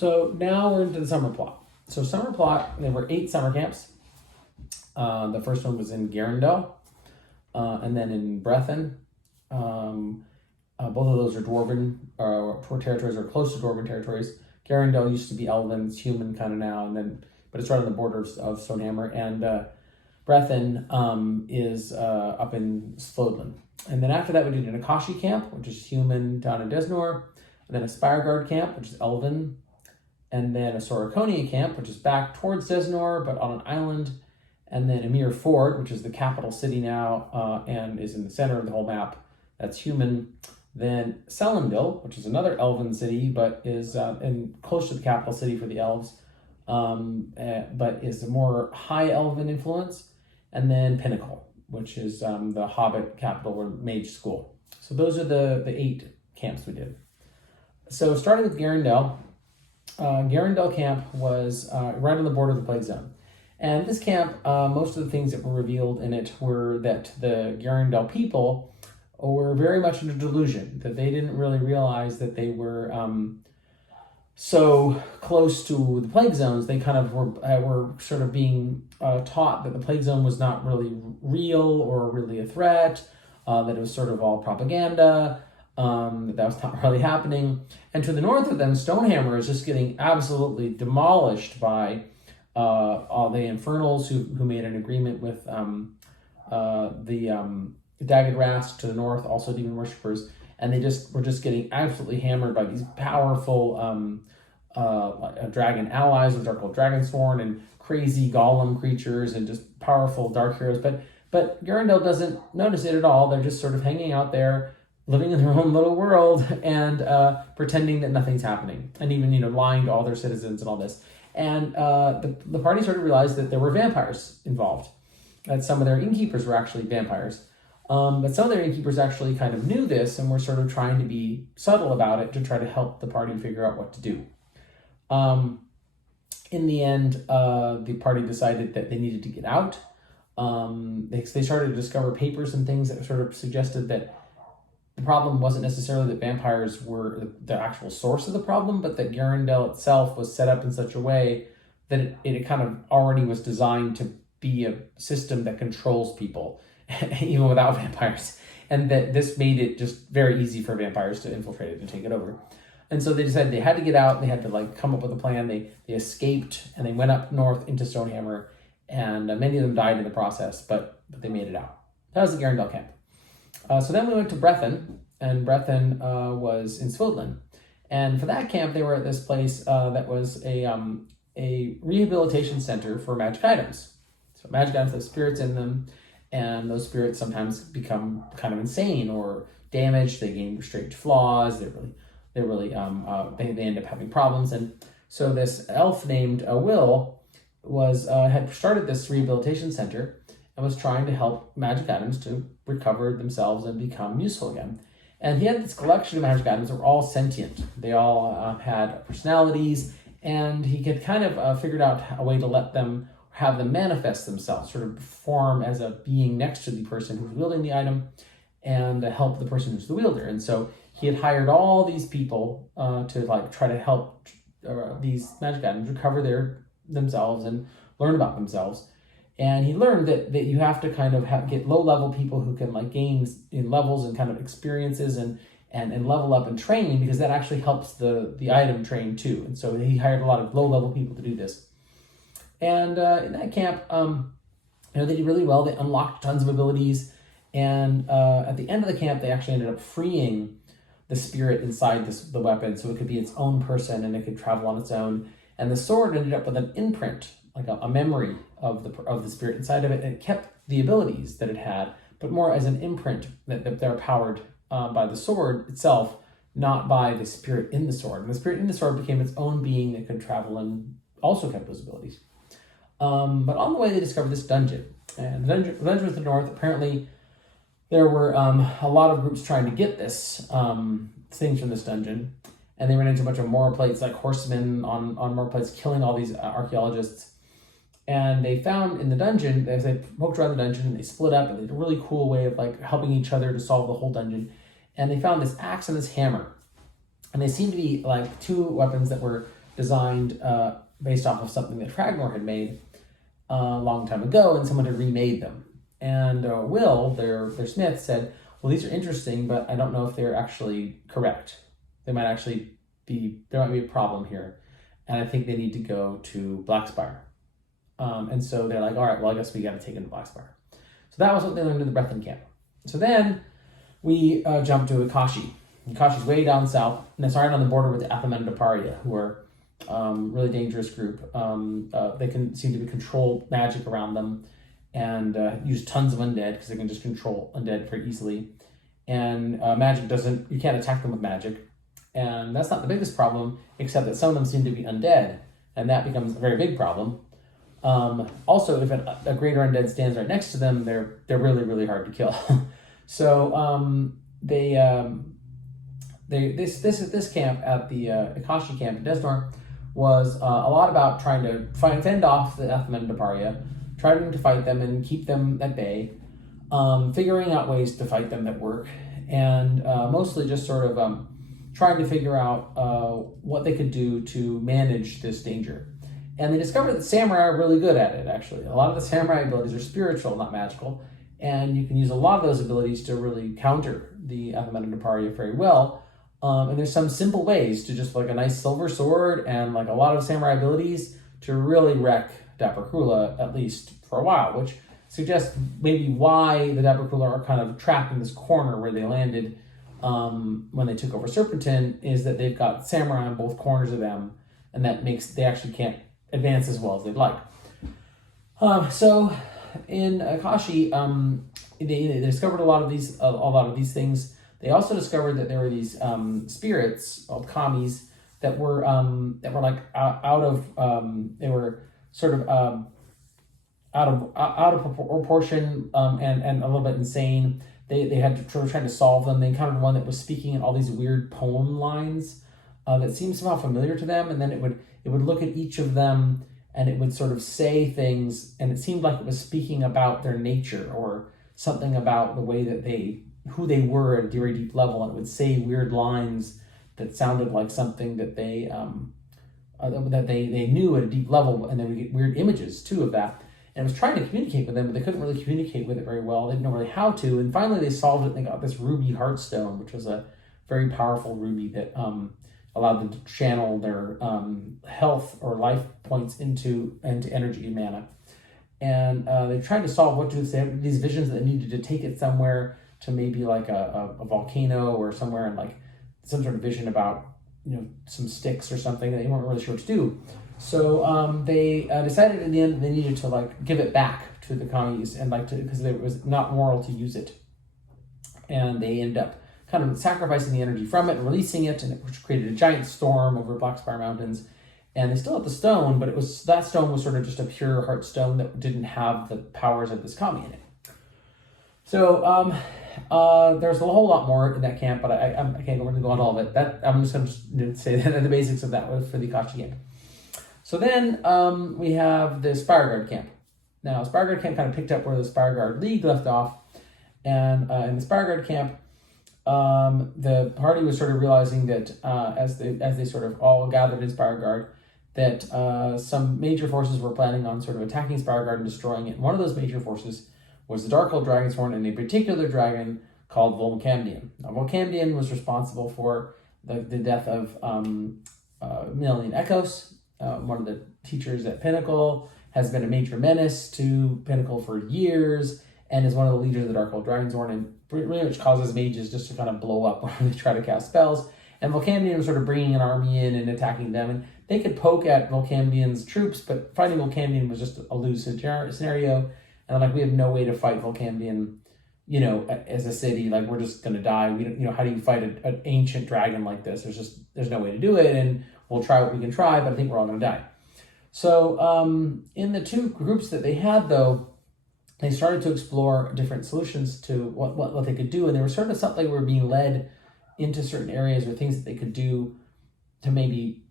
So now we're into the summer plot. So summer plot, there were 8 summer camps. The first one was in Garendel, and then in Brethen. Both of those are dwarven territories, or close to dwarven territories. Garendel used to be elven, it's human kind of now, but it's right on the borders of Stonehammer. And Brethen is up in Slodlin. And then after that, we did an Akashi camp, which is human, down in Desnor. And then a Spireguard camp, which is elven. And then a Sorokonia camp, which is back towards Desnor, but on an island. And then Emir Ford, which is the capital city now, and is in the center of the whole map. That's human. Then Selendil, which is another elven city, but is close to the capital city for the elves, but is a more high elven influence. And then Pinnacle, which is the Hobbit capital or mage school. So those are the 8 camps we did. So starting with Garendel, Garendel camp was right on the border of the Plague Zone. And this camp, most of the things that were revealed in it were that the Garendel people were very much in a delusion, that they didn't really realize that they were so close to the plague zones. They kind of were sort of being taught that the plague zone was not really real or really a threat, that it was sort of all propaganda, that was not really happening. And to the north of them, Stonehammer is just getting absolutely demolished by all the Infernals who made an agreement with the Dagged Rask to the north, also demon worshippers, and they were just getting absolutely hammered by these powerful dragon allies, which are called Dragonsworn, and crazy golem creatures, and just powerful dark heroes. But Garendel doesn't notice it at all. They're just sort of hanging out there, living in their own little world, and pretending that nothing's happening, and even lying to all their citizens and all this. And the party started to realize that there were vampires involved, that some of their innkeepers were actually vampires. But some of their innkeepers actually kind of knew this and were sort of trying to be subtle about it to try to help the party figure out what to do. In the end, the party decided that they needed to get out. They started to discover papers and things that sort of suggested that the problem wasn't necessarily that vampires were the actual source of the problem, but that Garendel itself was set up in such a way that it kind of already was designed to be a system that controls people, even without vampires. And that this made it just very easy for vampires to infiltrate it and take it over. And so they decided they had to get out. They had to come up with a plan. They escaped and they went up north into Stonehammer, and many of them died in the process, but they made it out. That was the Garendel camp. So then we went to Brethen, and Brethen was in Swildlin. And for that camp, they were at this place that was a rehabilitation center for magic items. So magic items have spirits in them, and those spirits sometimes become kind of insane or damaged. They gain restrained flaws. They end up having problems. And so this elf named Will had started this rehabilitation center and was trying to help magic items to recover themselves and become useful again. And he had this collection of magic items that were all sentient. They all had personalities, and he had kind of figured out a way to have them manifest themselves, sort of form as a being next to the person who's wielding the item and help the person who's the wielder. And so he had hired all these people to try to help these magic items recover themselves and learn about themselves. And he learned that you have to kind of get low-level people who can gain in levels and kind of experiences and level up and train, because that actually helps the item train too. And so he hired a lot of low-level people to do this. And in that camp, they did really well. They unlocked tons of abilities. And at the end of the camp, they actually ended up freeing the spirit inside the weapon, so it could be its own person and it could travel on its own. And the sword ended up with an imprint, like a memory of the spirit inside of it, and it kept the abilities that it had, but more as an imprint that they're powered by the sword itself, not by the spirit in the sword. And the spirit in the sword became its own being that could travel and also kept those abilities. But on the way, they discovered this dungeon. And the dungeon was the north. Apparently, there were a lot of groups trying to get this things from this dungeon. And they ran into a bunch of Mora plates, like horsemen on Mora plates, killing all these archaeologists. And they found in the dungeon, as they poked around the dungeon, they split up, and they did a really cool way of helping each other to solve the whole dungeon. And they found this axe and this hammer. And they seemed to be 2 weapons that were designed based off of something that Fragmore had made a long time ago, and someone had remade them. And Will, their smith, said, well, these are interesting, but I don't know if they're actually correct. There might be a problem here. And I think they need to go to Blackspire. And so they're like, all right, well, I guess we got to take them to Blackspire. So that was what they learned in the Breathland camp. So then we jump to Akashi. Akashi's way down south, and it's right on the border with the Athamendaparia, who are really dangerous group. They can seem to control magic around them and use tons of undead because they can just control undead very easily. And you can't attack them with magic. And that's not the biggest problem, except that some of them seem to be undead, and that becomes a very big problem. Also, if a greater undead stands right next to them, they're really, really hard to kill. So this camp at the Akashi camp in Desnor was a lot about trying to fend off the Athamendaparia, trying to fight them and keep them at bay, figuring out ways to fight them that work, and mostly just sort of trying to figure out what they could do to manage this danger. And they discovered that samurai are really good at it, actually. A lot of the samurai abilities are spiritual, not magical, and you can use a lot of those abilities to really counter the Athamendaparia very well. And there's some simple ways to just like a nice silver sword and like a lot of samurai abilities to really wreck Dapper Kula, at least for a while, which suggests maybe why the Dapper Kula are kind of trapped in this corner where they landed when they took over Serpentin, is that they've got samurai on both corners of them, and that makes they actually can't advance as well as they'd like. So in Akashi, they discovered a lot of these things. They also discovered that there were these spirits called kamis that were like out of proportion and a little bit insane. They had to try to solve them. They encountered one that was speaking in all these weird poem lines that seemed somehow familiar to them, and then it would look at each of them and it would sort of say things, and it seemed like it was speaking about their nature or something about the way that who they were at a very deep level, and it would say weird lines that sounded like something that they knew at a deep level, and then we get weird images too of that. And it was trying to communicate with them, but they couldn't really communicate with it very well. They didn't know really how to, and finally they solved it, and they got this ruby heartstone, which was a very powerful ruby that allowed them to channel their health or life points into energy and mana. And they tried to solve what to do. They had these visions that they needed to take it somewhere, to maybe like a volcano or somewhere, and like some sort of vision about some sticks or something that they weren't really sure what to do. So they decided in the end they needed to like give it back to the kamis, and because it was not moral to use it, and they end up kind of sacrificing the energy from it and releasing it, and which created a giant storm over Blackspire Mountains. And they still had the stone, but that stone was sort of just a pure heart stone that didn't have the powers of this kami in it. So there's a whole lot more in that camp, but I can't go into all of it. I'm just going to say that the basics of that was for the Akashi camp. So then we have the Spireguard camp. Now, Spireguard camp kind of picked up where the Spireguard League left off, and in the Spireguard camp, the party was sort of realizing that as they sort of all gathered in Spireguard, that some major forces were planning on sort of attacking Spireguard and destroying it. And one of those major forces was the Darkhold Dragonsworn, and a particular dragon called Volcamdian. Now, Volcamdian was responsible for the death of Million Echoes, one of the teachers at Pinnacle, has been a major menace to Pinnacle for years, and is one of the leaders of the Darkhold Dragonsworn, and pretty much causes mages just to kind of blow up when they try to cast spells. And Volcamdian was sort of bringing an army in and attacking them, and they could poke at Volcamdian's troops, but fighting Volcamdian was just a lose scenario. And like, we have no way to fight Volcamdian, as a city. Like, we're just gonna die. We don't, how do you fight an ancient dragon like this? There's no way to do it, and we'll try what we can try, but I think we're all gonna die. So in the two groups that they had, though, they started to explore different solutions to what they could do, and they were sort of something were being led into certain areas or things that they could do to maybe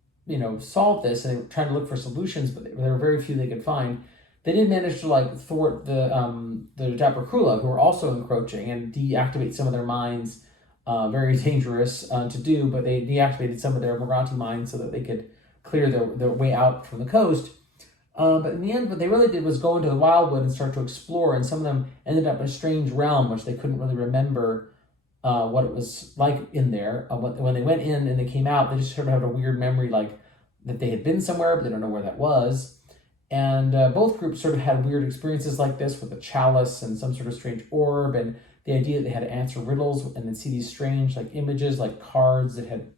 solve this, and they were trying to look for solutions, but there were very few they could find. They did manage to thwart the Dapper Kula, who were also encroaching, and deactivate some of their mines. Very dangerous to do, but they deactivated some of their Moranti mines so that they could clear their way out from the coast. But in the end, what they really did was go into the wildwood and start to explore, and some of them ended up in a strange realm, which they couldn't really remember what it was like in there. When they went in and they came out, they just sort of had a weird memory, like that they had been somewhere, but they don't know where that was. And both groups sort of had weird experiences like this with a chalice and some sort of strange orb, and the idea that they had to answer riddles and then see these strange like images, like cards that had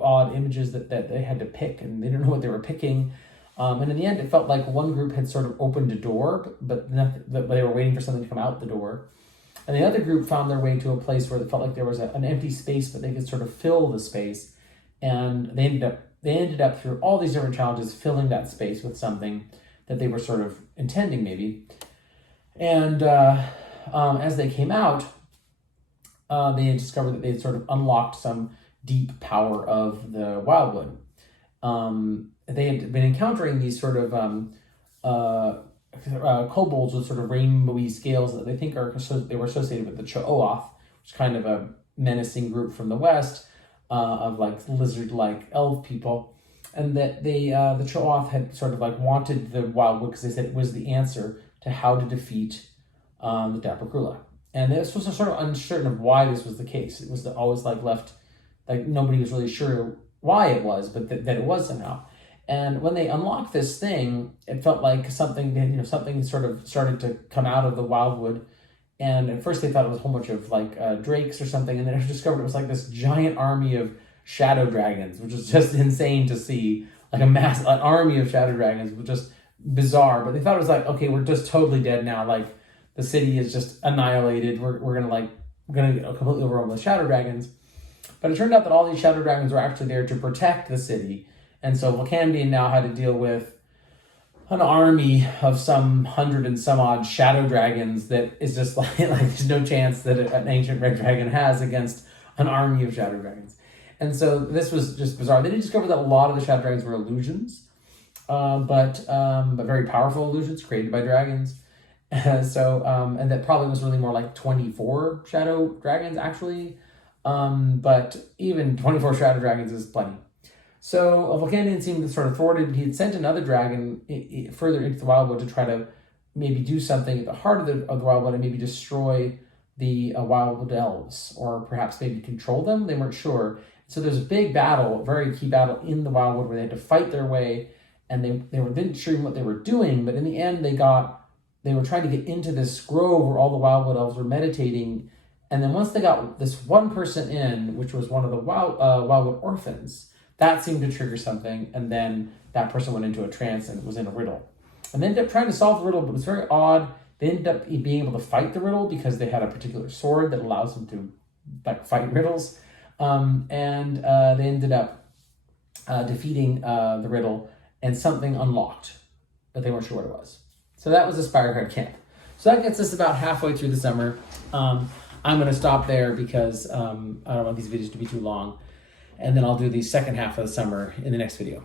odd images that they had to pick, and they didn't know what they were picking. And in the end, it felt like one group had sort of opened a door, but they were waiting for something to come out the door. And the other group found their way to a place where it felt like there was an empty space, but they could sort of fill the space. And they ended up through all these different challenges filling that space with something that they were sort of intending maybe. And as they came out, they had discovered that they had sort of unlocked some deep power of the wildwood. They had been encountering these sort of kobolds with sort of rainbowy scales that they think they were associated with the Cho'oth, which is kind of a menacing group from the west of like lizard-like elf people. And that the Cho'oth had sort of like wanted the wildwood because they said it was the answer to how to defeat the Dapper Krula. And this was sort of uncertain of why this was the case. It was always like left, like nobody was really sure why it was, but that it was somehow. And when they unlocked this thing, it felt like something sort of started to come out of the wildwood. And at first they thought it was a whole bunch of like drakes or something, and then I discovered it was like this giant army of shadow dragons, which was just insane to see, like an army of shadow dragons, was just bizarre. But they thought it was like, okay, we're just totally dead now. Like the city is just annihilated. We're gonna get completely overrun with shadow dragons. But it turned out that all these shadow dragons were actually there to protect the city. And so Volcandian now had to deal with an army of some 100 and some odd shadow dragons that is just like there's no chance that an ancient red dragon has against an army of shadow dragons. And so this was just bizarre. They did discover that a lot of the shadow dragons were illusions, but very powerful illusions created by dragons. And that probably was really more like 24 shadow dragons actually. But even 24 shadow dragons is plenty. So Volcandian seemed sort of thwarted. He had sent another dragon further into the wildwood to try to maybe do something at the heart of the wildwood and maybe destroy the wildwood elves, or perhaps maybe control them. They weren't sure. So there's a big battle, a very key battle in the wildwood where they had to fight their way, and they didn't sure what they were doing, but in the end they were trying to get into this grove where all the wildwood elves were meditating. And then once they got this one person in, which was one of the wildwood orphans, that seemed to trigger something, and then that person went into a trance and was in a riddle. And they ended up trying to solve the riddle, but it was very odd. They ended up being able to fight the riddle because they had a particular sword that allows them to fight riddles. And they ended up defeating the riddle, and something unlocked, but they weren't sure what it was. So that was the Spireguard camp. So that gets us about halfway through the summer. I'm going to stop there because I don't want these videos to be too long. And then I'll do the second half of the summer in the next video.